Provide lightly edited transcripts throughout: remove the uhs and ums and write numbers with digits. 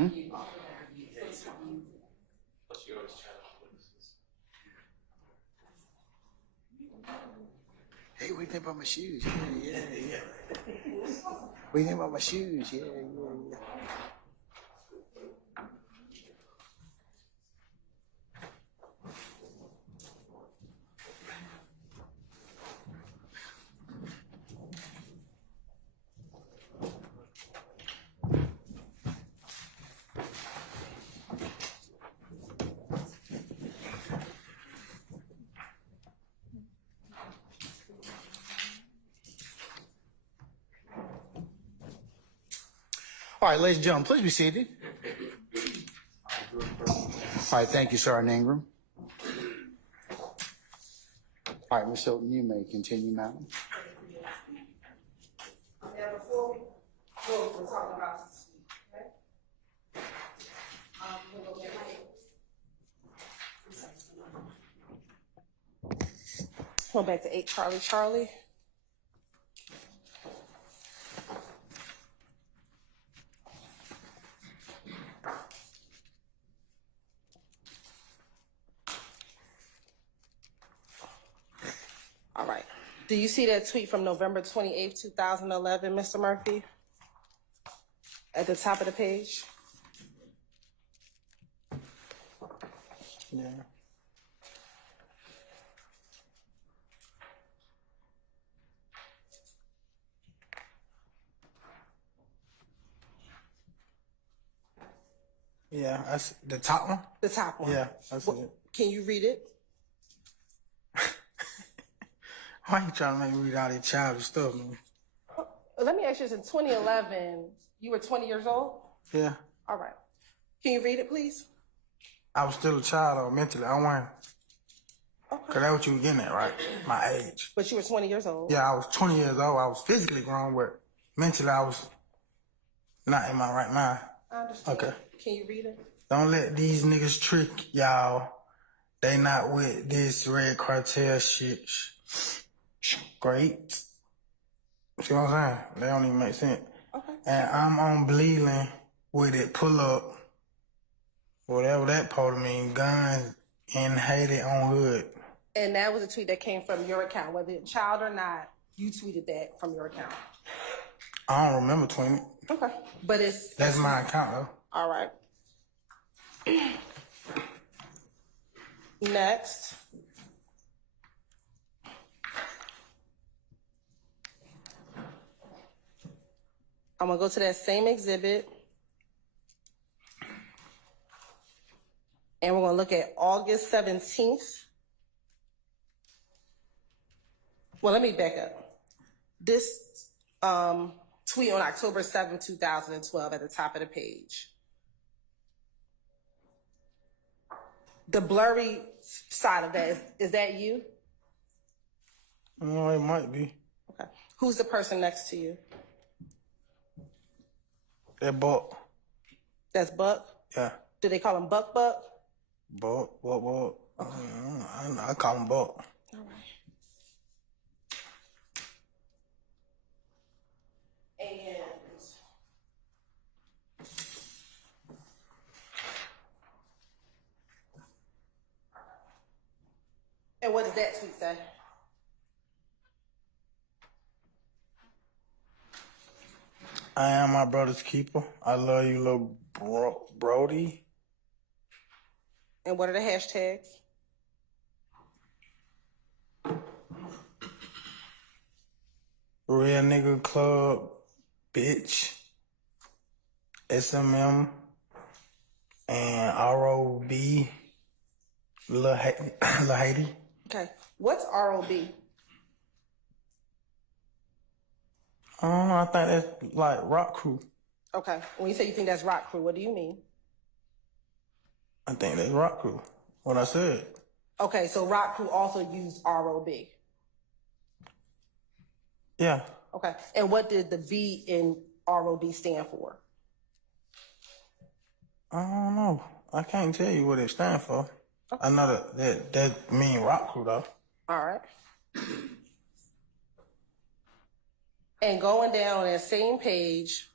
Hey, what do you think about my shoes? Yeah. What do you think about my shoes? Yeah. All right, ladies and gentlemen, please be seated. All right, thank you, Sergeant Ingram. All right, Ms. Hilton, you may continue, madam. Now, before we're talking about this, okay? We'll go back to 8 Charlie. All right. Do you see that tweet from November 28th, 2011, Mr. Murphy? At the top of the page? Yeah. Yeah, that's the top one? The top one. Yeah, that's it. Can you read it? Why you trying to make me read all that childish stuff, man? Let me ask you this. In 2011, you were 20 years old? Yeah. All right. Can you read it, please? I was still a child, though, mentally. I wasn't. Okay. Because that's what you were getting at, right? My age. But you were 20 years old? Yeah, I was 20 years old. I was physically grown, but mentally I was not in my right mind. I understand. Okay. Can you read it? Don't let these niggas trick y'all. They not with this red cartel shit. Great. See what I'm saying? They don't even make sense. Okay. And I'm on Bleeding with it, pull up, whatever that supposed to mean, guns and hate it on hood. And that was a tweet that came from your account, whether you're a child or not, you tweeted that from your account. I don't remember tweeting. Okay. But That's my account, though. All right. Next. I'm going to go to that same exhibit. And we're going to look at August 17th. Well, let me back up. This tweet on October 7th, 2012 at the top of the page. The blurry side of that, is that you? No, it might be. Okay. Who's the person next to you? That Buck. That's Buck? Yeah. Do they call him Buck? Buck. Okay. I call him Buck. All right. And what does that tweet say? I am my brother's keeper. I love you, little Brody. And what are the hashtags? Real nigga club, bitch. SMM and ROB, Lil Haiti. Okay. What's ROB? I think that's like Rock Crew. Okay. When you say you think that's Rock Crew, what do you mean? I think that's Rock Crew. What I said. Okay, so Rock Crew also used ROB. Yeah. Okay. And what did the B in ROB stand for? I don't know. I can't tell you what it stands for. Okay. I know that mean Rock Crew though. All right. And going down that same page,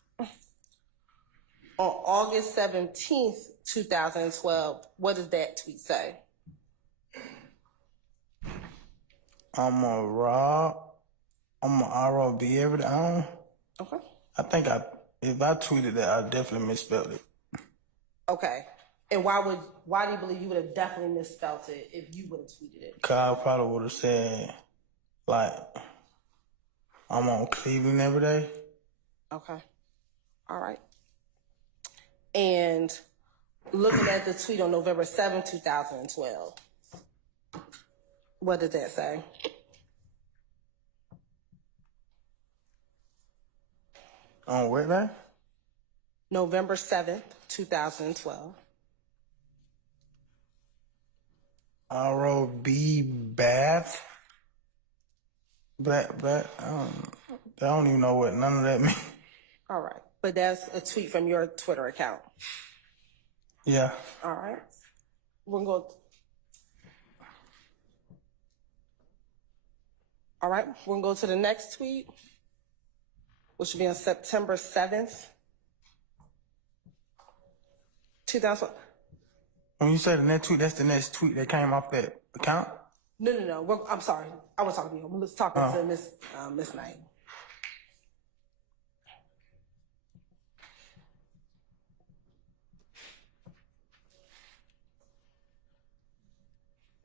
On August 17th, 2012, what does that tweet say? I'm a ROB every day. Okay. I think if I tweeted that, I definitely misspelled it. Okay. And why do you believe you would have definitely misspelled it if you would have tweeted it? Cause I probably would have said, like, I'm on Cleveland every day. Okay. All right. And looking at the tweet on November 7th, 2012, what does that say? On what day? November 7th, 2012. ROB bath. Black. I don't even know what none of that means. All right. But that's a tweet from your Twitter account. Yeah. All right. We're going to go. All right. We're going to go to the next tweet, which will be on September 7th, 2000. When you say the next tweet, that's the next tweet that came off that account? No. I'm sorry. I was talking to you. Let's talk to Miss Knight.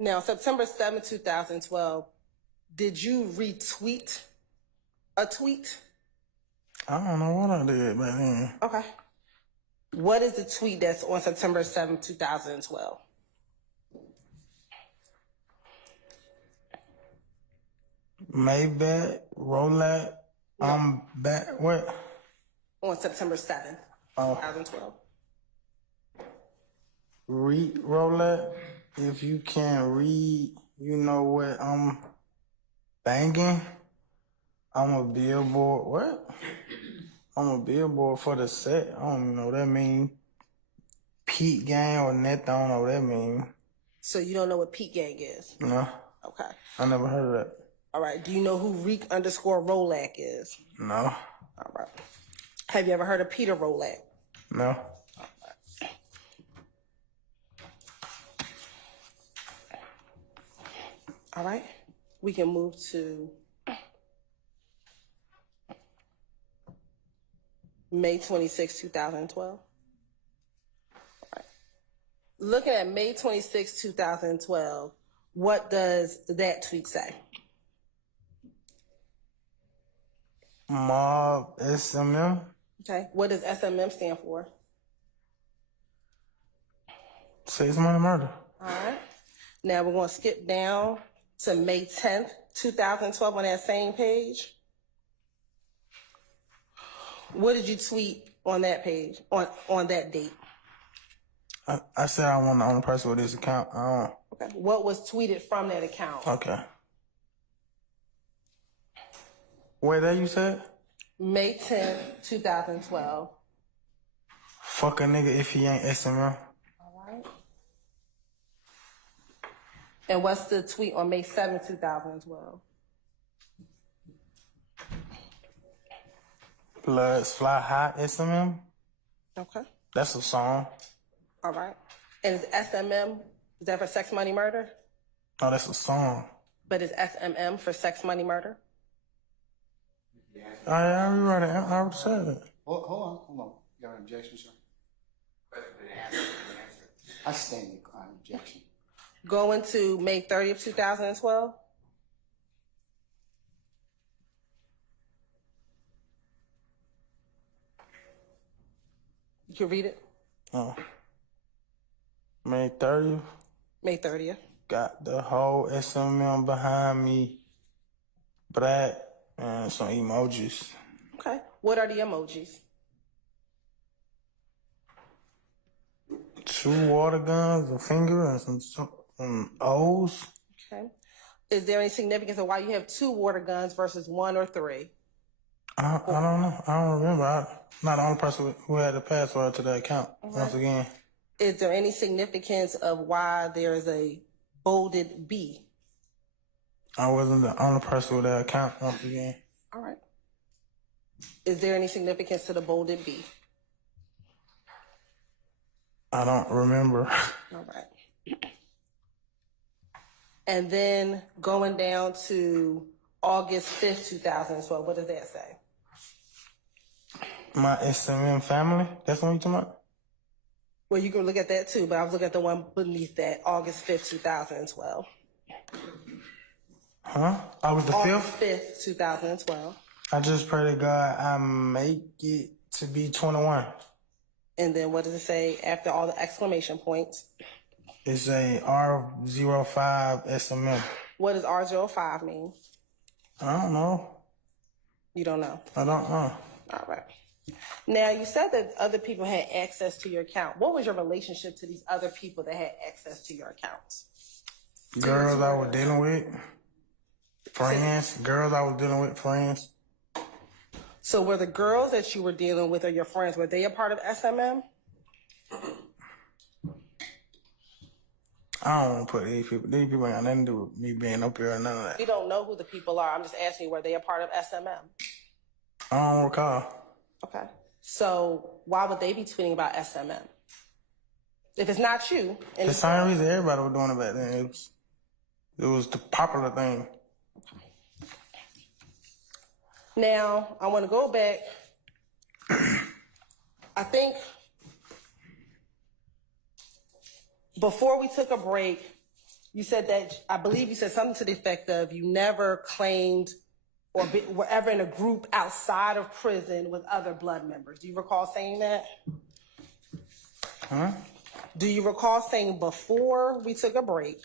Now, September 7th, 2012, did you retweet a tweet? I don't know what I did back then. Okay. What is the tweet that's on September 7th, 2012? Maybach, Rolex, I'm back. What? On September 7th, 2012. Read Rolex. If you can't read, you know what I'm banging. I'm a billboard. What? I'm a billboard for the set. I don't even know what that mean. Peak gang or net, I don't know what that mean. So you don't know what Peak Gang is? No. Okay. I never heard of that. All right. Do you know who Reek_Rolac is? No. All right. Have you ever heard of Peter Rolac? No. All right. We can move to May 26, 2012. All right. Looking at May 26, 2012, what does that tweet say? Mob SMM. Okay. What does SMM stand for? Sex Money Murder. All right. Now we're going to skip down to May 10th, 2012 on that same page. What did you tweet on that page, on that date? I said I want the only person with this account. I don't. Okay. What was tweeted from that account? Okay. Wait, that you said? May 10th, 2012. Fuck a nigga if he ain't SMM. All right. And what's the tweet on May 7th, 2012? Bloods Fly High SMM. Okay. That's a song. All right. And is SMM, is that for sex, money, murder? No, that's a song. But is SMM for sex, money, murder? I already read it. I already said it. Hold on. You got an objection, sir? I stand your objection. Going to May 30th, 2012? You can read it? Oh. May 30th. May 30th. Got the whole SMM behind me. Black and some emojis. Okay. What are the emojis? 2 water guns, a finger, and some O's. Okay. Is there any significance of why you have 2 water guns versus 1 or 3? I don't know. I don't remember. I'm not the only person who had the password to that account. Once again. Is there any significance of why there is a bolded B? I wasn't the only person with that account. Once again. All right. Is there any significance to the bolded B? I don't remember. All right. And then going down to August 5th, 2012, what does that say? My SMM family? That's what you talking about? Well, you can look at that too, but I was looking at the one beneath that, August 5th, 2012. Huh? August the 5th? August 5th, 2012. I just pray to God I make it to be 21. And then what does it say after all the exclamation points? It's a R05 SMM. What does R05 mean? I don't know. You don't know. I don't know. All right. Now, you said that other people had access to your account. What was your relationship to these other people that had access to your accounts? Girls I was dealing with. Friends. Girls I was dealing with. Friends. So were the girls that you were dealing with or your friends, were they a part of SMM? I don't want to put these people. These people ain't got nothing to do with me being up here or none of that. You don't know who the people are. I'm just asking you, were they a part of SMM? I don't recall. Okay. So why would they be tweeting about SMM? If it's not you. And The same reason everybody was doing it back then. It was the popular thing. Now, I want to go back. I think before we took a break, you said that, I believe you said something to the effect of you never claimed or were ever in a group outside of prison with other blood members. Do you recall saying that? Huh? Do you recall saying before we took a break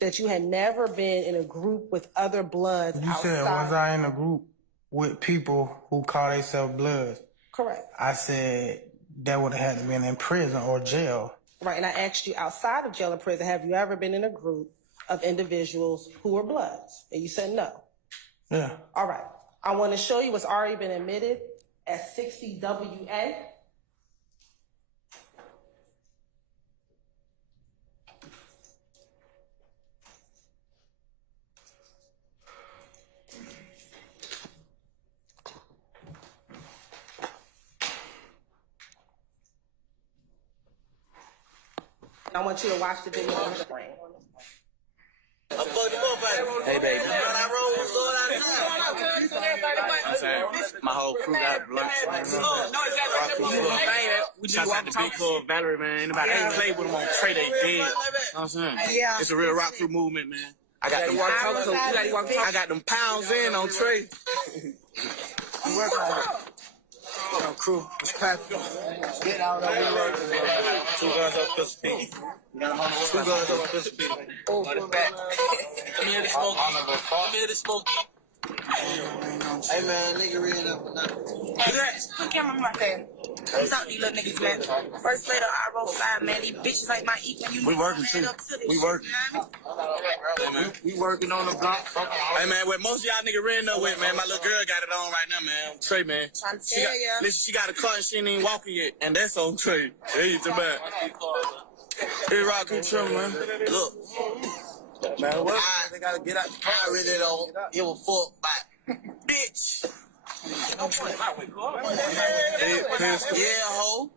that you had never been in a group with other bloods You outside? said, was I in a group with people who call themselves bloods? Correct. I said that would have had to been in prison or jail. Right, and I asked you outside of jail or prison, have you ever been in a group of individuals who were bloods? And you said no. Yeah. All right. I want to show you what's already been admitted as 60 WA. I want you to watch the video on the screen. Hey, baby. I'm saying, my whole crew got blunt. We just walked the big club Valerie, man. Anybody ain't played with them on Trey, they dead. You know what I'm saying? Yeah. It's a real rock crew movement, man. I got them pounds in on Trey. Yo, crew, what's cracking? Get out of here. 2 guns up pistol P. 2 guns up pistol P. Let it back. Let me hear the smoke. Let me hear the smoke. Hey, man, nigga reading up or nothing. Put camera on my face. What's up, these little niggas, man? First play the R05, man. These bitches ain't my equal. You We working, too. We working. We working on the block. Hey, man, what most of y'all niggas ran up with, man, my little girl got it on right now, man. Trey, man. Trying to tell ya. Listen, she got a car and she ain't even walking yet, and that's on Trey. Hey, it's about. Hey, Rock, who trim, man? Look, Man, what? they gotta get out the car. I really don't give a fuck about bitch. Hey, pistol. Yeah, ho.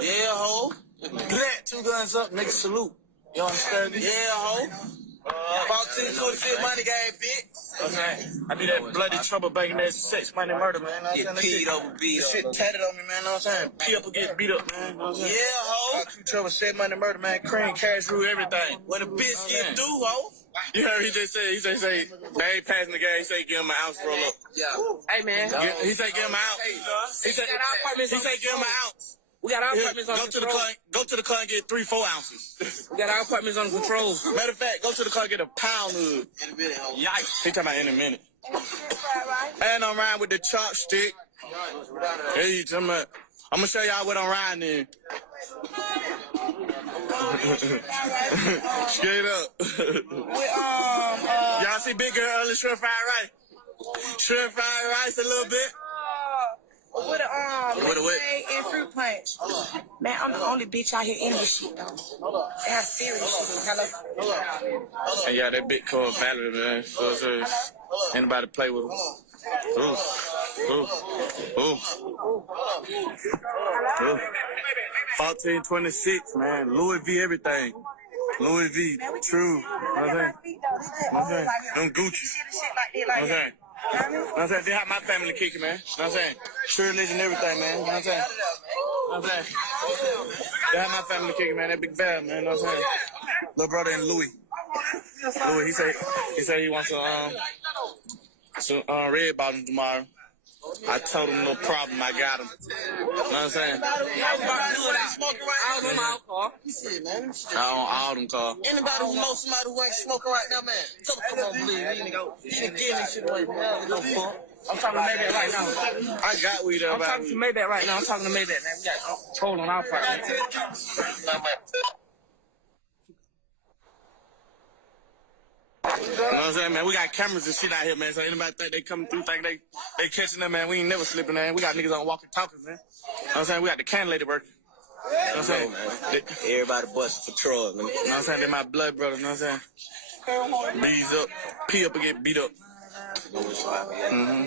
Yeah, ho. Glad 2 guns up, nigga, salute. You understand me? Yeah, ho. 1426 money game, bitch. Okay. I need that bloody trouble banging that sex, money, murder, man. Get peed over, beat up. Shit tatted on me, man. Know what I'm saying? Pee up or get beat up, man. Know what I'm saying? Yeah, ho. Trouble, sex, money, murder, man. Cream, cash, rule, everything. When the bitch get through, ho. You heard he just say, they ain't passing the game. He say, give him an ounce roll up. Yeah. Hey, man. He say, give him an ounce. He say, give him an ounce. We got our Yeah, apartments on go to the control. car, go to the car and get 3-4 ounces. We got our apartments on control. Matter of fact, go to the car and get a pound of. In a minute, ho. Yikes. He talking about in a minute. And I'm riding with the chopstick. Hey, you talking about? I'm gonna show y'all what I'm riding in. Straight up. Y'all see Big Girl early shrimp fried rice? Shrimp fried rice a little bit. With a With a what? lemonade and fruit punch. Man, I'm the only bitch out here in this shit, though. They have serious shit. Hello. And yeah, that bit called Valerie, man. So, anybody play with him? Ooh. 1426, man. Louis V, everything. Louis V, true. You know what I'm saying? You know what I'm saying? Them Gucci. You know what I'm saying? You know what I'm saying? They have my family kicking, man. You know what I'm saying? True religion, everything, man. You know what I'm saying? You know what I'm saying? They have my family kicking, man. That big bad, man. You know what I'm saying? Little brother and Louis. Louis, he said he wants some red bottom tomorrow. I told him no problem, I got him. You know what I'm saying? Smoking right now, my car. Shit, man. I own all them cars. Anybody who knows somebody who ain't smoking right now, man, tell them come on, believe me. He done getting this shit away, man. No fuck. I'm talking to Maybach right now. I got weed up. I'm talking to Maybach right now. I'm talking to Maybach, man. We got control on our part, man. You know what I'm saying, man? We got cameras and shit out here, man. So anybody think they coming through, think they catching them, man. We ain't never slipping, man. We got niggas on walking talking, man. You know what I'm saying? We got the can lady working. You know what I'm saying? Everybody busting for Troy, man. You know what I'm saying? They're my blood brother, you know what I'm saying? Bees up, pee up and get beat up. Mm-hmm.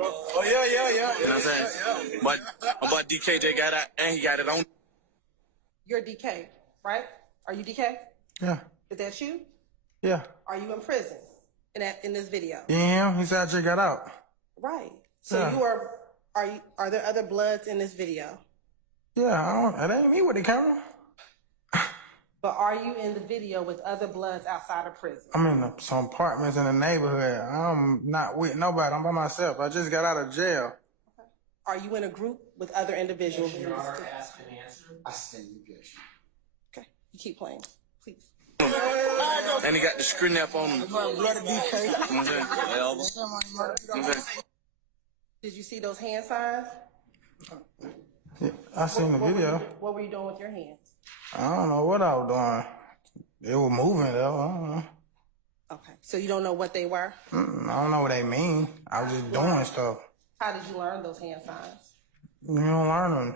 Oh, yeah. You know what I'm saying? But my boy DKJ got out and he got it on. You're DK, right? Are you DK? Yeah. Is that you? Yeah. Are you in prison in this video? Yeah, he said I just got out. Right. So Yeah. are there other Bloods in this video? Yeah, it ain't me with the camera. But are you in the video with other Bloods outside of prison? I'm in some apartments in the neighborhood. I'm not with nobody. I'm by myself. I just got out of jail. Okay. Are you in a group with other individuals? Your Honor, ask and answer. I stand objection. Okay. You keep playing, please. And he got the screen up on him. Bloody DK. You know what I'm saying? Did you see those hand signs? Yeah, I seen the video. What were you doing with your hands? I don't know what I was doing. It was moving though. I don't know. Okay. So you don't know what they were? I don't know what they mean. I was just doing stuff. How did you learn those hand signs? You don't learn them.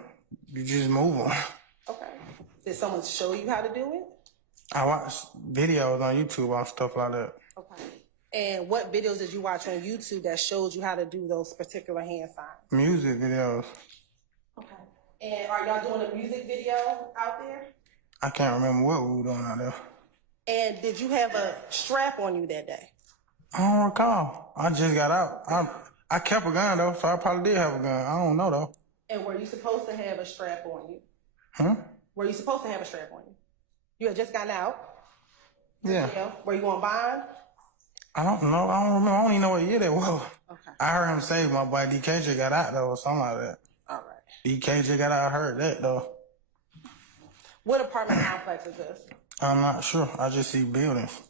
You just move them. Okay. Did someone show you how to do it? I watch videos on YouTube on stuff like that. Okay. And what videos did you watch on YouTube that showed you how to do those particular hand signs? Music videos. Okay. And are y'all doing a music video out there? I can't remember what we were doing out there. And did you have a strap on you that day? I don't recall. I just got out. I kept a gun though, so I probably did have a gun. I don't know though. And were you supposed to have a strap on you? Huh? Were you supposed to have a strap on you? You had just gotten out? Yeah. Were you on bond? I don't know. I don't remember. I don't even know what year that was. Okay. I heard him say my boy DKJ got out though, or something like that. All right. DKJ got out. I heard that though. What apartment complex is this? I'm not sure. I just see buildings.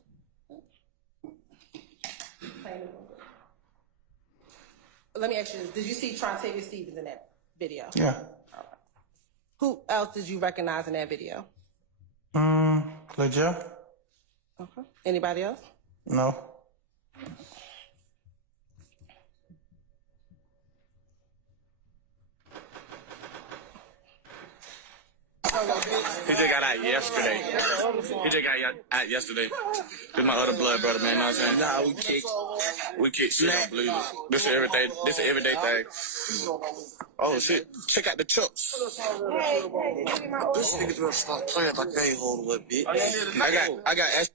Let me ask you this. Did you see Trontavious Stevens in that video? Yeah. All right. Who else did you recognize in that video? Legit? Okay. Anybody else? No. He just got out yesterday. He just got out yesterday. This my other blood brother, man. You know what I'm saying? Nah, we kick shit on bleeders. This is everyday thing. Oh shit! Check out the chucks. this nigga's gonna stop playing like I ain't holding with bitch. I got.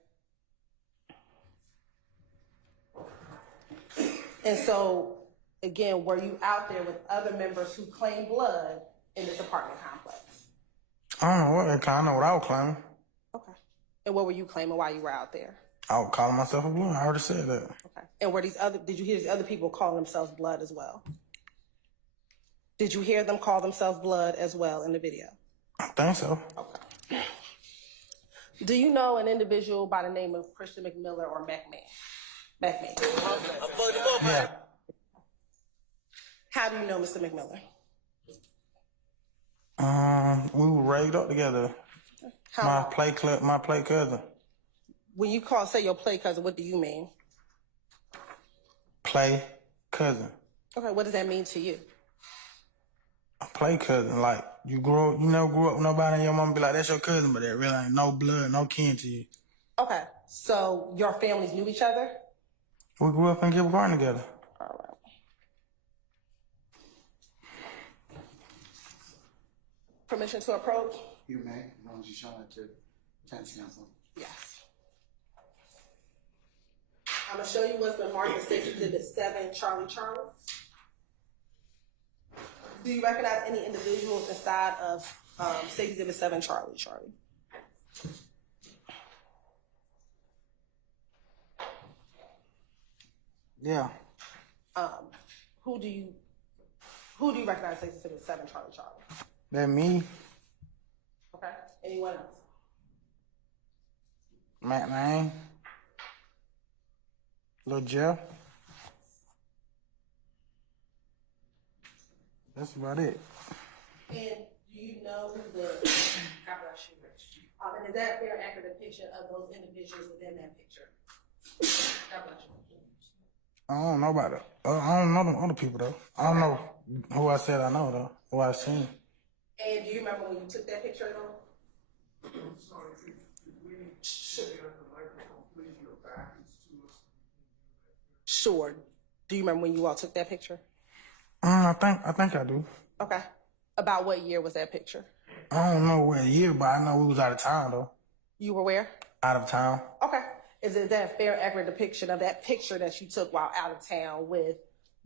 And so, again, were you out there with other members who claimed blood in this apartment complex? I don't know what they claim. I know what I was claiming. Okay. And what were you claiming while you were out there? I was calling myself a blood. I already said that. Okay. And did you hear these other people calling themselves blood as well? Did you hear them call themselves blood as well in the video? I think so. Okay. Do you know an individual by the name of Christian McMiller or McMahon? McMahon. Yeah. How do you know Mr. McMiller? We were raised up together. How? My play cousin. When you say your play cousin, what do you mean? Play cousin. Okay, what does that mean to you? A play cousin, like you grew up with nobody and your mama be like, that's your cousin, but that really ain't no blood, no kin to you. Okay, so your families knew each other? We grew up in kindergarten together. All right. Permission to approach? You may, as long as you show it to defense counsel. Yes. I'm gonna show you what's been marked as State Exhibit 7, Charlie. Do you recognize any individuals inside of State Exhibit 7, Charlie? Yeah. Who do you recognize State Exhibit 7, Charlie? That me, Okay. Anyone else? Matt Lang, Lil Jeff. That's about it. And do you know who the God bless you, Rich. And is that a fair, accurate depiction of those individuals within that picture? God bless you. I don't know about it. I don't know them other people though. I don't know who I said I know though. Who I seen. And do you remember when you took that picture at all? Sure. Do you remember when you all took that picture? I think I do. Okay. About what year was that picture? I don't know what year, but I know we was out of town though. You were where? Out of town. Okay. Is that a fair, accurate depiction of that picture that you took while out of town with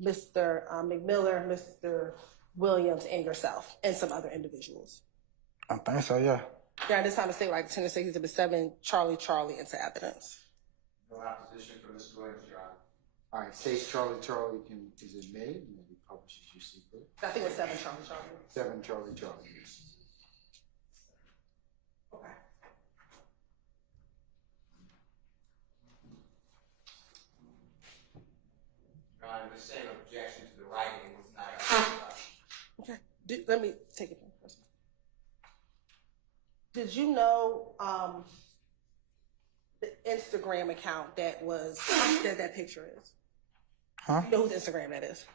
Mr. McMiller, Mr. Williams, and yourself, and some other individuals? I think so, yeah. Now, this time to say like 10 to 6 Exhibit 7, Charlie into evidence. No opposition for Mr. Williams, Your Honor. All right, states Charlie is admitted and will be published as you see fit. I think it was 7 Charlie. 7 Charlie. Okay. Your Honor, the same objection to the writing was not. Okay. Let me take it first. Did you know the Instagram account that picture is? Huh? You know whose Instagram that is?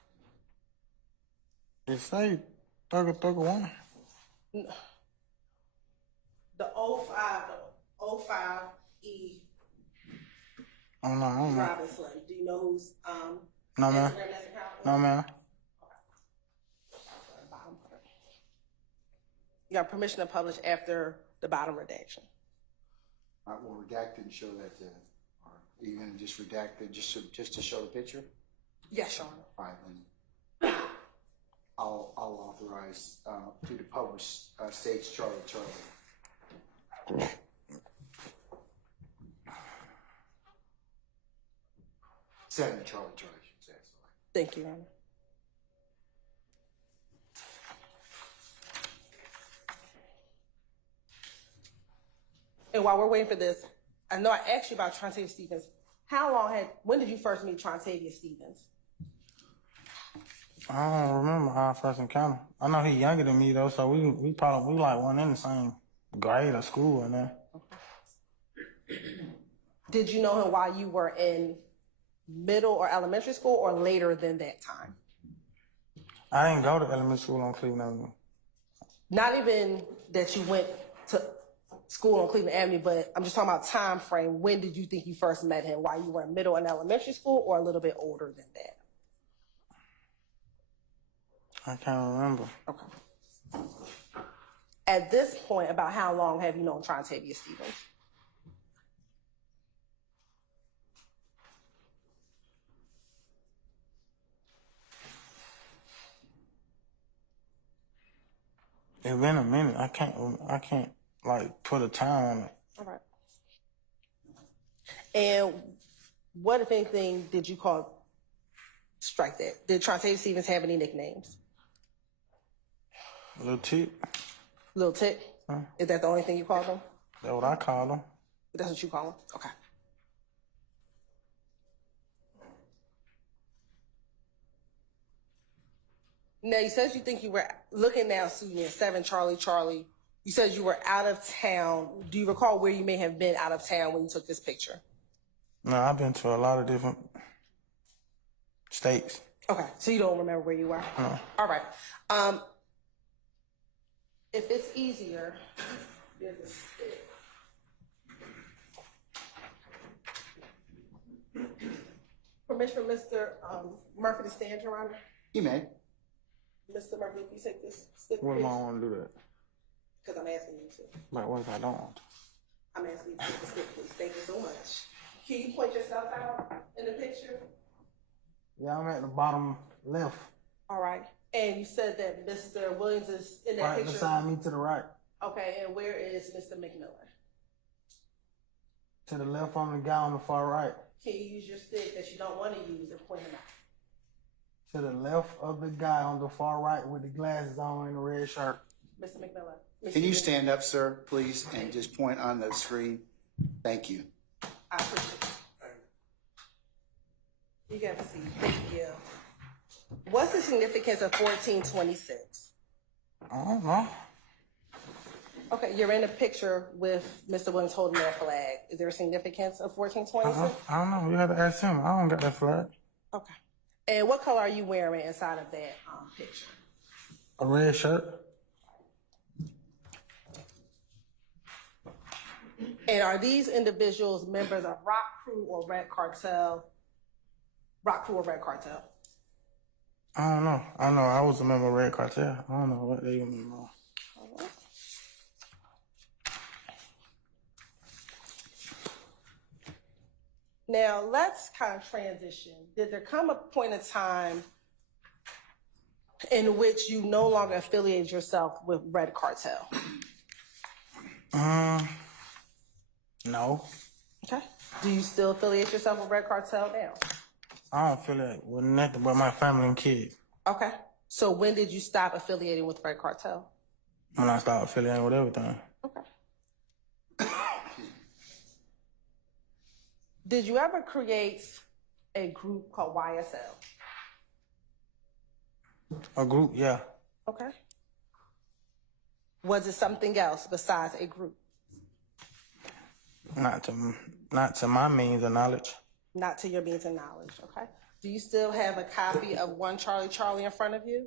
They say Thugger 1. The 05 E Oh no, I don't know. Robinson. Do you know whose No man. Instagram that account is? No man. You got permission to publish after the bottom redaction. I will redact it and show that, or even just redact it just to show the picture. Yes, Sean. All right, then I'll authorize to the publish states Charlie. 7 Charlie, I should say. Thank you, Your Honor. And while we're waiting for this, I know I asked you about Trontavious Stevens. When did you first meet Trontavious Stevens? I don't remember how I first encountered him. I know he's younger than me though, so we probably like one in the same grade or school and then. Did you know him while you were in middle or elementary school or later than that time? I didn't go to elementary school on Cleveland Avenue. Not even that you went to school on Cleveland Avenue, but I'm just talking about time frame. When did you think you first met him? While you were in middle and elementary school or a little bit older than that? I can't remember. Okay. At this point, about how long have you known Trontavious Stevens? It's been a minute. I can't like put a time on it. All right. And what, if anything, did you call strike that? Did Trontavious Stevens have any nicknames? Little Tip. Little Tick? Huh? Is that the only thing you called him? That's what I call him. That's what you call him? Okay. Now, you said you think you were looking now, Susan, at 7 Charlie. You said you were out of town. Do you recall where you may have been out of town when you took this picture? No, I've been to a lot of different states. Okay, so you don't remember where you were? No. All right. If it's easier, there's a stick. Permission for Mr. Murphy to stand, Your Honor? You may. Mr. Murphy, if you take this stick, What am I please. want to do that? Because I'm asking you to. But what if I don't want to? I'm asking you to take the stick, please. Thank you so much. Can you point yourself out in the picture? Yeah, I'm at the bottom left. All right. And you said that Mr. Williams is in that Right picture? beside me to the right. Okay, and where is Mr. McMillan? To the left on the guy on the far right. Can you use your stick that you don't want to use and point him out? To the left of the guy on the far right with the glasses on and the red shirt. Mr. McMillan. Mr. Can you McMillan. stand up, sir, please, and just point on the screen? Thank you. I appreciate it. You got to see. Thank you. What's the significance of 1426? I don't know. Okay, you're in a picture with Mr. Williams holding their flag. Is there a significance of 1426? I don't know. You have to ask him. I don't got that flag. Okay. And what color are you wearing inside of that picture? A red shirt. And are these individuals members of Rock Crew or Red Cartel? Rock Crew or Red Cartel? I don't know. I know I was a member of Red Cartel. I don't know what they mean. Now, let's kind of transition. Did there come a point in time in which you no longer affiliated yourself with Red Cartel? No. Okay. Do you still affiliate yourself with Red Cartel now? I don't feel it with nothing but my family and kids. Okay. So when did you stop affiliating with Red Cartel? When I started affiliating with everything. Okay. Did you ever create a group called YSL? A group, yeah. Okay. Was it something else besides a group? Not to my means of knowledge. Not to your means of knowledge, okay? Do you still have a copy of One Charlie Charlie in front of you?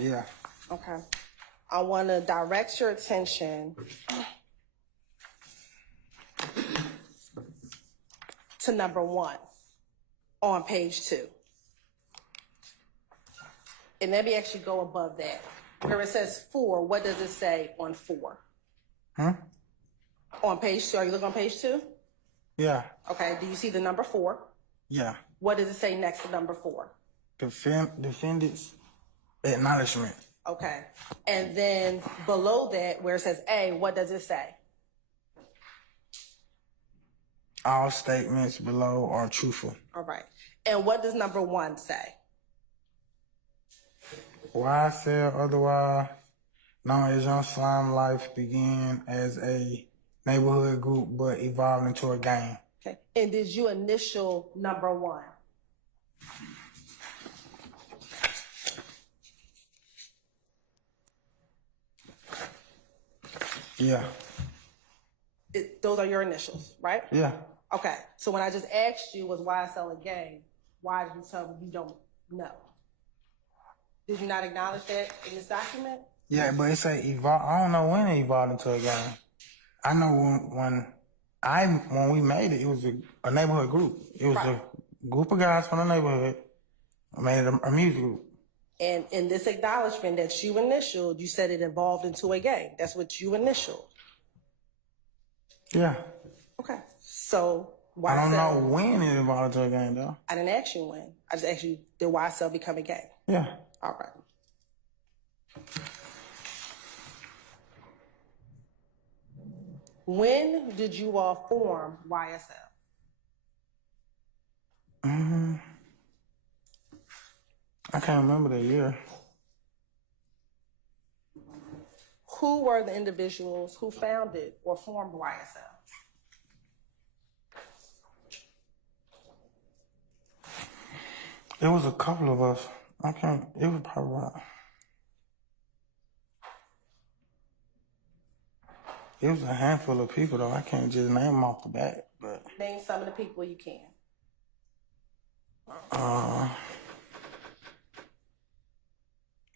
Yeah. Okay. I want to direct your attention to number 1 on page 2. And let me actually go above that. Where it says 4, what does it say on 4? On page 2. Are you looking on page 2? Yeah. Okay. Do you see the number 4? Yeah. What does it say next to number 4? Defendants acknowledgement. Okay. And then below that, where it says A, what does it say? All statements below are truthful. All right. And what does number 1 say? YSL, otherwise known as Young Slime Life, began as a neighborhood group but evolved into a gang. Okay. And did you initial number 1? Yeah. Those are your initials, right? Yeah. Okay. So when I just asked you, was YSL a gang? Why did you tell me you don't know? Did you not acknowledge that in this document? Yeah, but it say evolve. I don't know when it evolved into a gang. I know when we made it, it was a neighborhood group. It was Right. a group of guys from the neighborhood made a music group. And in this acknowledgement that you initialed, you said it evolved into a gang. That's what you initialed. Yeah. Okay. So YSL, I don't know when it evolved into a gang though. I didn't ask you when. I just asked you, did YSL become a gang? Yeah. All right. When did you all form YSL? I can't remember the year. Who were the individuals who founded or formed YSL? It was a couple of us. It was probably about. It was a handful of people though. I can't just name them off the bat, but. Name some of the people you can.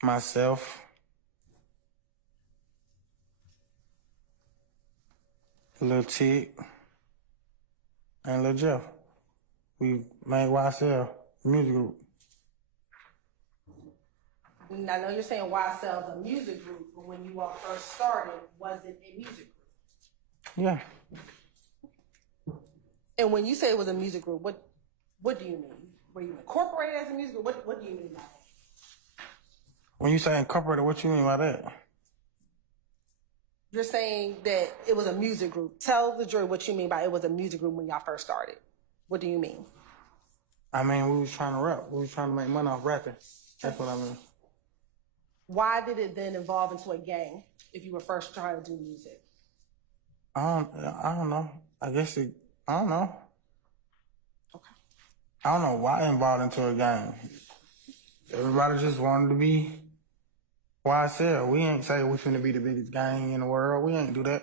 Myself. Lil Tig. And Lil Jeff. We made YSL music group. And I know you're saying YSL, the music group, but when you all first started, was it a music group? Yeah. And when you say it was a music group, what do you mean? Were you incorporated as a music group? What do you mean by that? When you say incorporated, what you mean by that? You're saying that it was a music group. Tell the jury what you mean by it was a music group when y'all first started. What do you mean? I mean, we was trying to rap. We was trying to make money off rapping. That's what I mean. Why did it then evolve into a gang if you were first trying to do music? I don't know. I don't know. Okay. I don't know why it involved into a gang. Everybody just wanted to be YSL. We ain't say we finna be the biggest gang in the world. We ain't do that.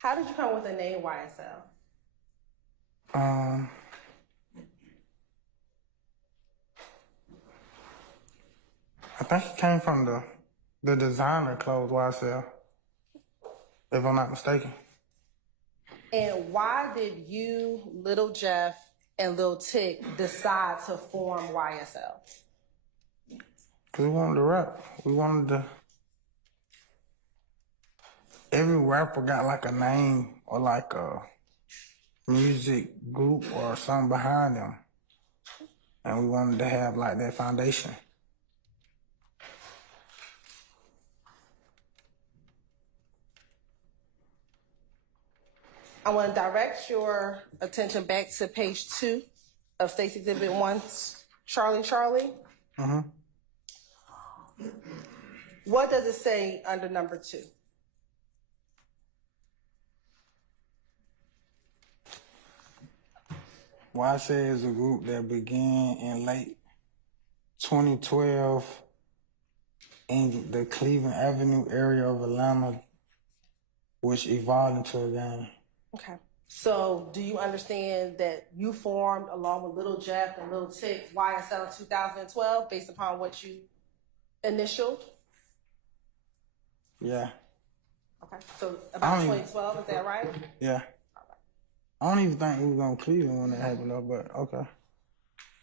How did you come with the name YSL? I think it came from the designer clothes YSL, if I'm not mistaken. And why did you, Little Jeff, and Lil Tick decide to form YSL? Because we wanted to rap. We wanted to... Every rapper got like a name or like a music group or something behind them. And we wanted to have like that foundation. I want to direct your attention back to page 2 of State's Exhibit 1, Charlie. Mm-hmm. What does it say under number 2? YSL is a group that began in late 2012 in the Cleveland Avenue area of Atlanta, which evolved into a gang. Okay. So do you understand that you formed, along with Little Jeff and Lil Tick, YSL in 2012 based upon what you initialed? Yeah. Okay. So about 2012, is that right? Yeah. I don't even think we was on Cleveland when that happened though, but okay.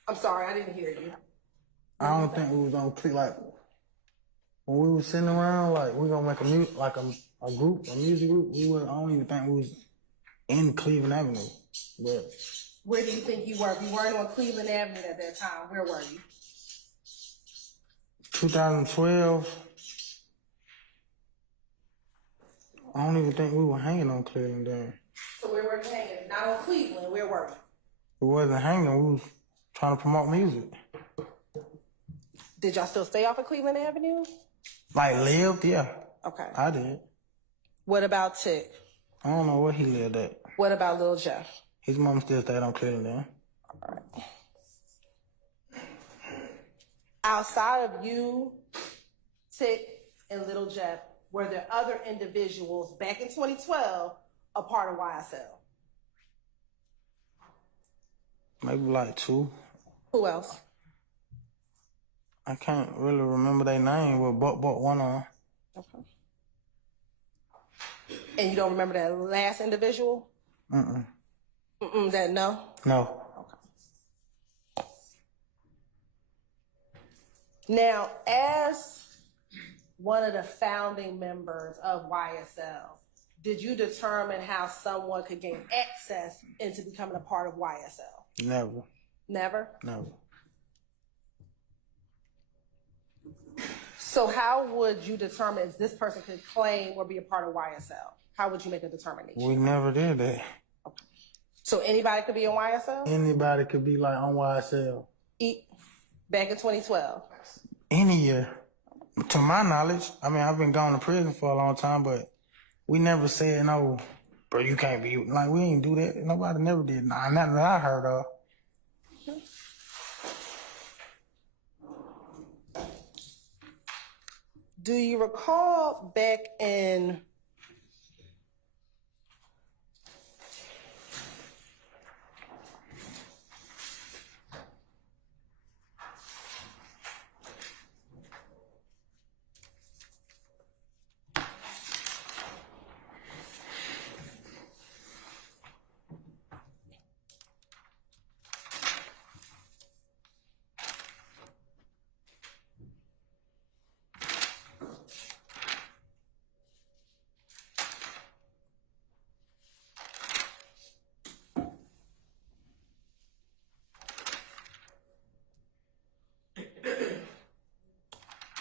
I'm sorry, I didn't hear you. I don't think we was on Cleveland. Like, when we was sitting around, like, we gonna make a music group, I don't even think we was in Cleveland Avenue. But Where do you think you were? If you weren't on Cleveland Avenue at that time, where were you? 2012, I don't even think we were hanging on Cleveland then. So where were you hanging? Not on Cleveland, where were you? We wasn't hanging, we was trying to promote music. Did y'all still stay off of Cleveland Avenue? Like, lived? Yeah. Okay. I did. What about Tick? I don't know where he lived at. What about Lil Jeff? His mom still stayed on Cleveland then. All right. Outside of you, Tick, and Little Jeff, were there other individuals back in 2012 a part of YSL? Maybe like 2. Who else? I can't really remember their name, but one of them. Okay. And you don't remember that last individual? That no? No. Okay. Now, as one of the founding members of YSL, did you determine how someone could gain access into becoming a part of YSL? Never. Never? Never. So how would you determine if this person could claim or be a part of YSL? How would you make a determination? We never did that. Okay. So anybody could be in YSL? Anybody could be like on YSL. Back in 2012? Any year. To my knowledge, I mean, I've been going to prison for a long time, but we never said, no, bro, you can't be. Like, we ain't do that. Nobody never did. Nah, nothing that I heard of. Do you recall back in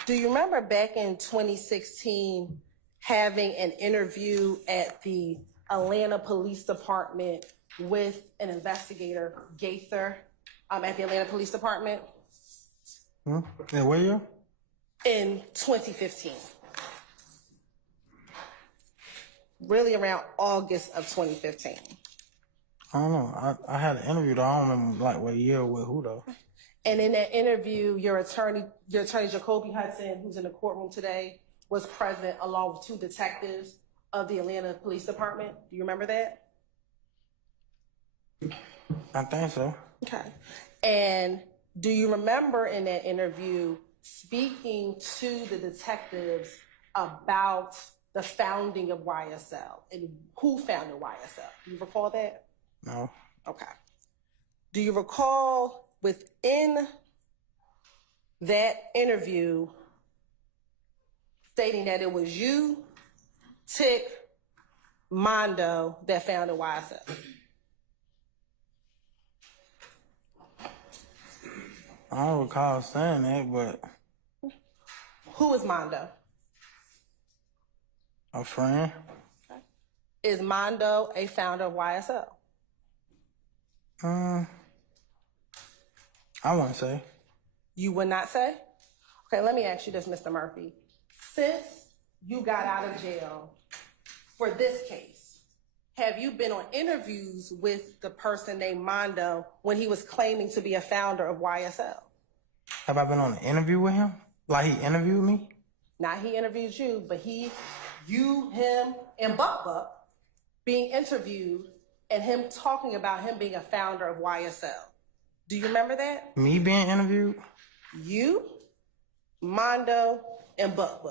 Do you remember back in 2016 having an interview at the Atlanta Police Department with an investigator, Gaither, at the Atlanta Police Department? In what year? In 2015. Really around August of 2015. I don't know. I had an interview though. I don't remember like what year or with who though. And in that interview, your attorney Jacoby Hudson, who's in the courtroom today, was present along with two detectives of the Atlanta Police Department. Do you remember that? I think so. Okay. And do you remember in that interview speaking to the detectives about the founding of YSL and who founded YSL? Do you recall that? No. Okay. Do you recall within that interview stating that it was you, Tick, Mondo that founded YSL? I don't recall saying that, but Who is Mondo? a friend. Is Mondo a founder of YSL? I wouldn't say. You would not say? Okay, let me ask you this, Mr. Murphy. Since you got out of jail for this case, have you been on interviews with the person named Mondo when he was claiming to be a founder of YSL? Have I been on an interview with him? Like he interviewed me? Not he interviewed you, but you, him, and Buck being interviewed and him talking about him being a founder of YSL. Do you remember that? Me being interviewed? You, Mondo, and Buck.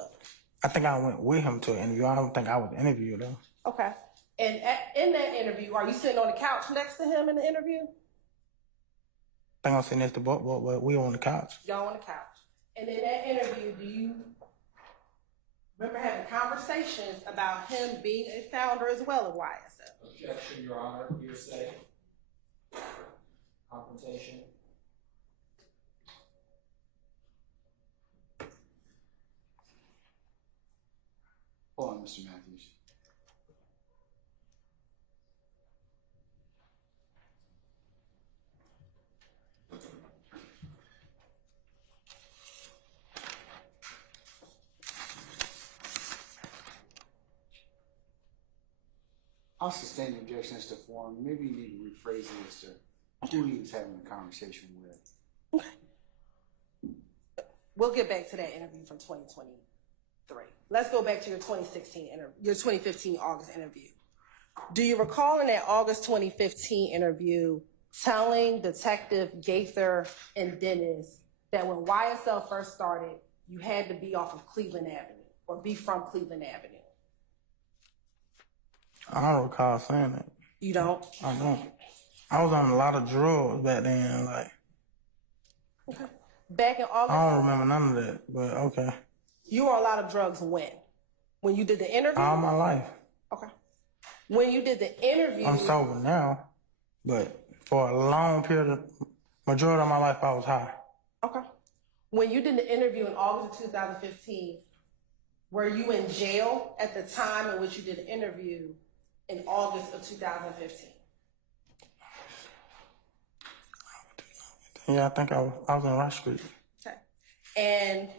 I think I went with him to an interview. I don't think I was interviewed though. Okay. And in that interview, are you sitting on the couch next to him in the interview? I think I'm sitting next to Buck, but we were on the couch. Y'all on the couch. And in that interview, do you remember having conversations about him being a founder as well of YSL? Objection, Your Honor. Hearsay. Confrontation. Hold on, Mr. Matthews. I'll sustain the objection as to form. Maybe you need to rephrase it as to who he was having a conversation with. Okay. We'll get back to that interview from 2023. Let's go back to your 2016 your 2015 August interview. Do you recall in that August 2015 interview telling Detective Gaither and Dennis that when YSL first started, you had to be off of Cleveland Avenue or be from Cleveland Avenue? I don't recall saying that. You don't? I don't. I was on a lot of drugs back then, like. Okay. Back in August? I don't remember none of that, but okay. You were on a lot of drugs when? When you did the interview? All my life. Okay. When you did the interview... I'm sober now, but for a long period of, majority of my life, I was high. Okay. When you did the interview in August of 2015, were you in jail at the time in which you did the interview in August of 2015? Yeah, I think I was in Rush Street. Okay. And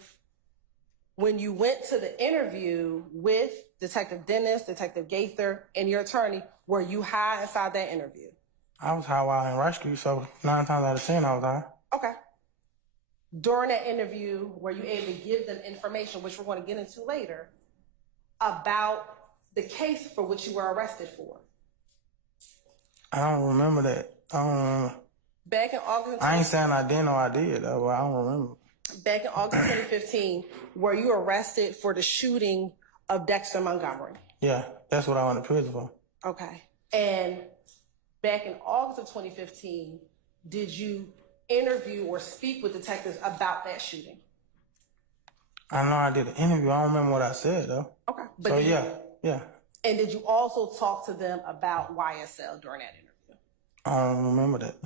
when you went to the interview with Detective Dennis, Detective Gaither, and your attorney, were you high inside that interview? I was high while in Rush Street, so 9 times out of 10 I was high. Okay. During that interview, were you able to give them information, which we're going to get into later, about the case for which you were arrested for? I don't remember that. I don't remember. Back in August... I ain't saying I didn't or I did, though, but I don't remember. Back in August 2015, were you arrested for the shooting of Dexter Montgomery? Yeah, that's what I went to prison for. Okay. And back in August of 2015, did you interview or speak with detectives about that shooting? I know I did an interview. I don't remember what I said, though. Okay. But so, yeah. And did you also talk to them about YSL during that interview? I don't remember that.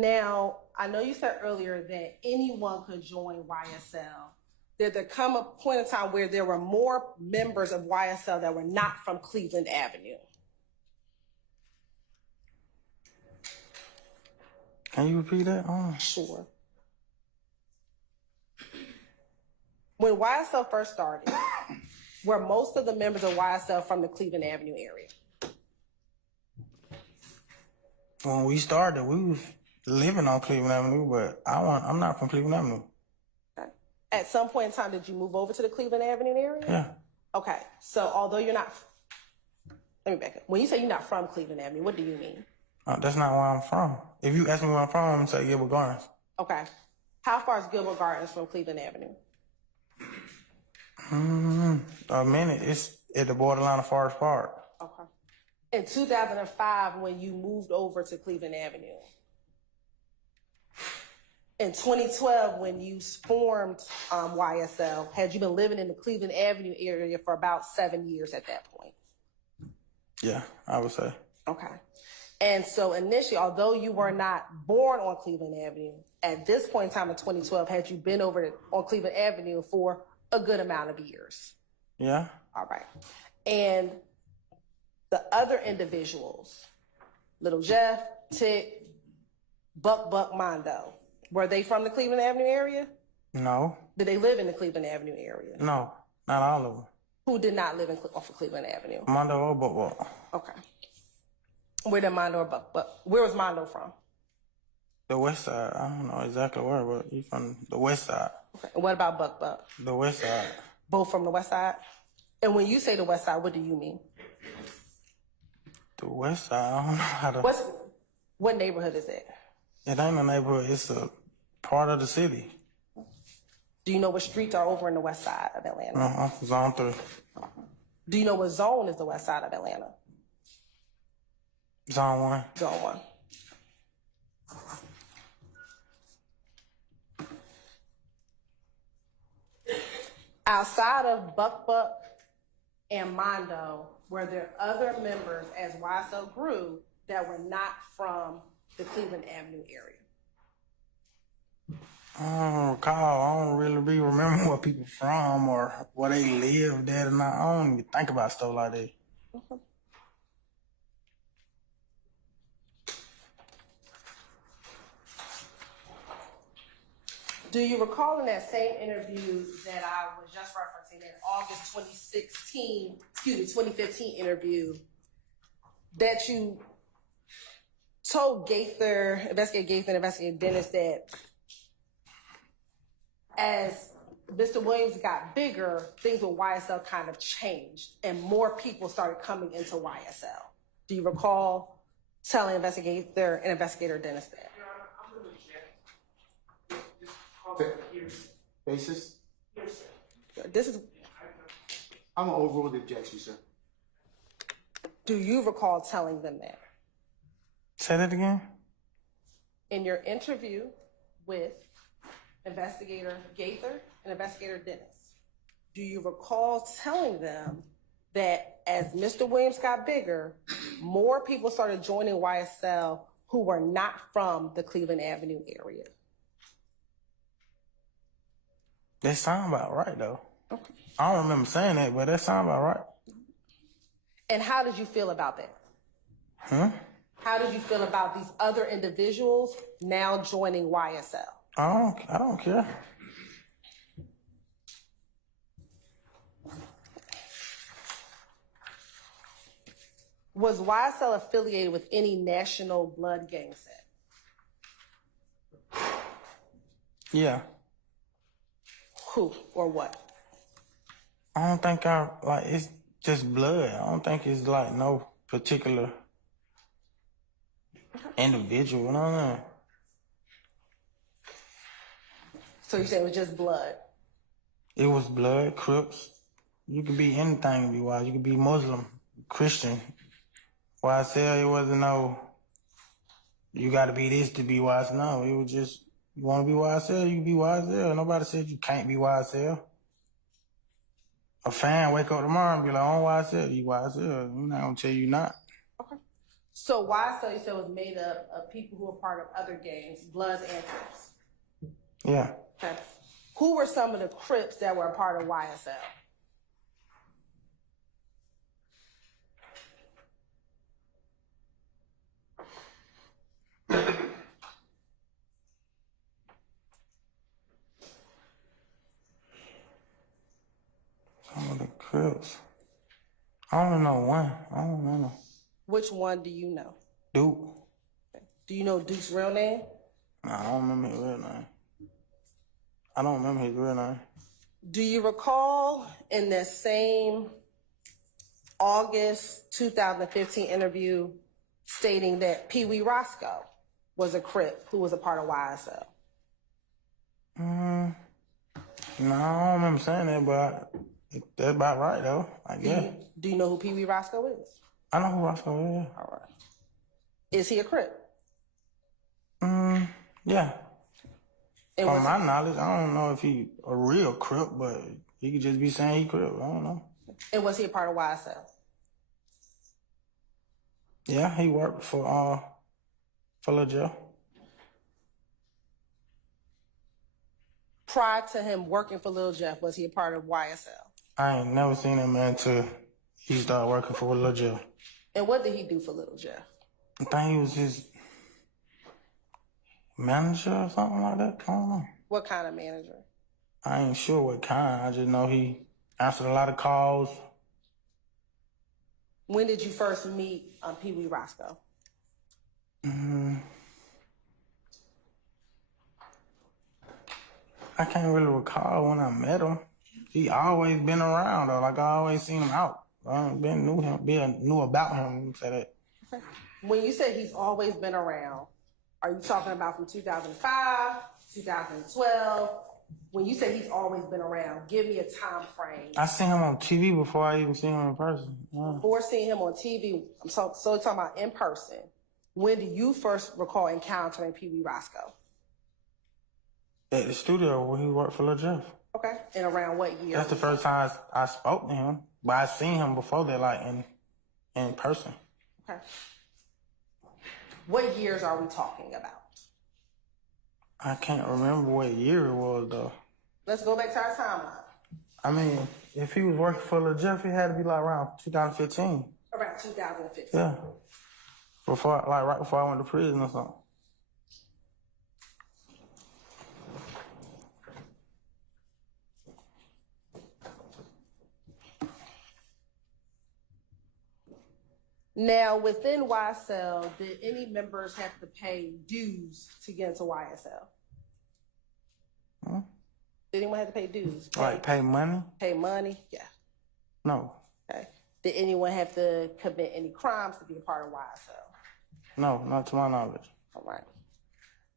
Now, I know you said earlier that anyone could join YSL. Did there come a point in time where there were more members of YSL that were not from Cleveland Avenue? Can you repeat that? Sure. When YSL first started, were most of the members of YSL from the Cleveland Avenue area? When we started, we was living on Cleveland Avenue, but I'm not from Cleveland Avenue. Okay. At some point in time, did you move over to the Cleveland Avenue area? Yeah. Okay. So although you're not, let me back up. When you say you're not from Cleveland Avenue, what do you mean? That's not where I'm from. If you ask me where I'm from, I'm going to say Gilbert Gardens. Okay. How far is Gilbert Gardens from Cleveland Avenue? A minute. It's at the borderline of Forest Park. Okay. In 2005, when you moved over to Cleveland Avenue. In 2012, when you formed YSL, had you been living in the Cleveland Avenue area for about 7 years at that point? Yeah, I would say. Okay. And so initially, although you were not born on Cleveland Avenue, at this point in time in 2012, had you been over on Cleveland Avenue for a good amount of years? Yeah. All right. And the other individuals, Little Jeff, Tick, Buck, Mondo, were they from the Cleveland Avenue area? No. Did they live in the Cleveland Avenue area? No, not all of them. Who did not live off of Cleveland Avenue? Mondo or Buck. Okay. Where did Mondo or Buck? Where was Mondo from? The west side. I don't know exactly where, but he's from the west side. Okay. And what about Buck? The west side. Both from the west side? And when you say the west side, what do you mean? The west side, I don't know how to... What neighborhood is it? It ain't a neighborhood. It's a part of the city. Do you know what streets are over in the west side of Atlanta? Zone 3. Do you know what zone is the west side of Atlanta? Zone 1. Zone 1. Outside of Buck and Mondo, were there other members as YSL grew that were not from the Cleveland Avenue area? I don't recall. I don't really be remembering where people from or where they lived at or not. I don't even think about stuff like that. Okay. Do you recall in that same interview that I was just referencing, that August 2015 interview, that you told Investigator Gaither and Investigator Dennis that as Mr. Williams got bigger, things with YSL kind of changed and more people started coming into YSL? Do you recall telling Investigator and Investigator Dennis that? Basis? This is. I'm gonna overrule the objection, sir. Do you recall telling them that? Say that again? In your interview with Investigator Gaither and Investigator Dennis, do you recall telling them that as Mr. Williams got bigger, more people started joining YSL who were not from the Cleveland Avenue area? That sound about right, though. Okay. I don't remember saying that, but that sound about right. And how did you feel about that? How did you feel about these other individuals now joining YSL? I don't care. Was YSL affiliated with any national blood gang set? Yeah. Who or what? I don't think it's just blood. I don't think it's like no particular individual, you know what I mean? So you said it was just blood? It was blood, Crips. You could be anything to be wise. You could be Muslim, Christian. YSL, it wasn't no, you gotta be this to be wise. No, it was just, you wanna be YSL, you can be YSL. Nobody said you can't be YSL. A fan wake up tomorrow and be like, I'm YSL, you YSL. I'm not gonna tell you not. Okay. So YSL, you said, was made up of people who were part of other gangs, Bloods and Crips. Yeah. Okay. Who were some of the Crips that were a part of YSL? Some of the Crips. I only know one. I don't know. Which one do you know? Duke. Do you know Duke's real name? Nah, I don't remember his real name. I don't remember his real name. Do you recall in that same August 2015 interview stating that Peewee Rosco was a Crip who was a part of YSL? No, I don't remember saying that, but that's about right, though, I guess. Do you know who Peewee Rosco is? I know who Roscoe is. All right. Is he a Crip? Yeah. And From my knowledge, I don't know if he a real Crip, but he could just be saying he Crip. I don't know. And was he a part of YSL? Yeah, he worked for Lil Jeff. Prior to him working for Lil Jeff, was he a part of YSL? I ain't never seen him until he started working for Lil Jeff. And what did he do for Lil Jeff? I think he was his manager or something like that. I don't know. What kind of manager? I ain't sure what kind. I just know he answered a lot of calls. When did you first meet Peewee Rosco? I can't really recall when I met him. He always been around though. Like I always seen him out. I knew about him. Say that. Okay. When you say he's always been around, are you talking about from 2005, 2012? When you say he's always been around, give me a time frame. I seen him on TV before I even seen him in person. Yeah. Before seeing him on TV, I'm so talking about in person. When do you first recall encountering Peewee Rosco? At the studio where he worked for Lil Jeff. Okay. And around what year? That's the first time I spoke to him. But I seen him before that, like in person. Okay. What years are we talking about? I can't remember what year it was though. Let's go back to our timeline. I mean, if he was working for Lil Jeff, it had to be like around 2015. Around 2015. Yeah. Right before I went to prison or something. Now, within YSL, did any members have to pay dues to get into YSL? Did anyone have to pay dues? Like pay money? Pay money? Yeah. No. Okay. Did anyone have to commit any crimes to be a part of YSL? No, not to my knowledge. All right.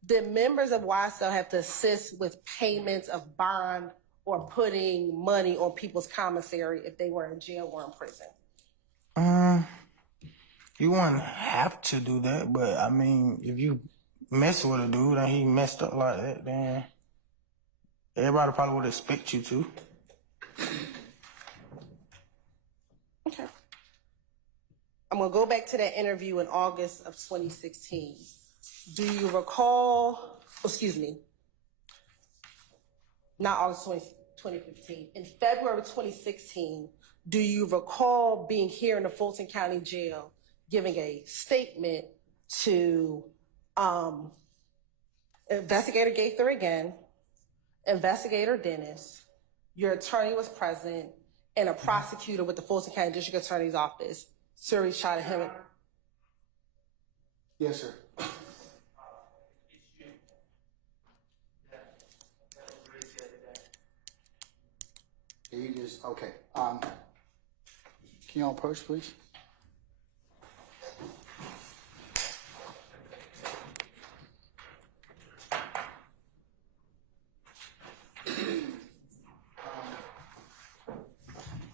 Did members of YSL have to assist with payments of bond or putting money on people's commissary if they were in jail or in prison? You wouldn't have to do that, but I mean, if you mess with a dude and he messed up like that, then everybody probably would expect you to. Okay. I'm going to go back to that interview in August of 2016. Do you recall, not August 2015, in February 2016, do you recall being here in the Fulton County Jail giving a statement to Investigator Gaither again, Investigator Dennis, your attorney was present, and a prosecutor with the Fulton County District Attorney's Office, Suri shot at him? Yes, sir. You just, okay. Can you all approach, please?